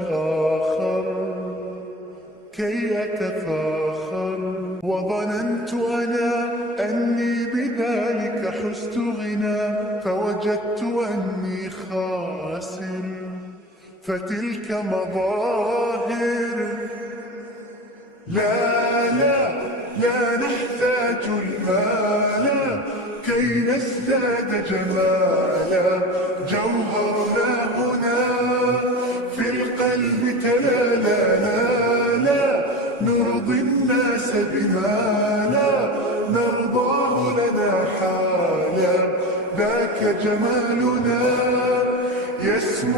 آخر كي أتفاخر، وظننت أنا أني بذلك حزت غنى، فوجدت أني خاسر. فتلك مظاهر، لا لا لا نحتاج المال كي نزداد جمالا، جوهرنا هنا في القلب تلالا، لا نرضي الناس بما لا نرضاه لنا حالا، ذاك جمالنا يسمو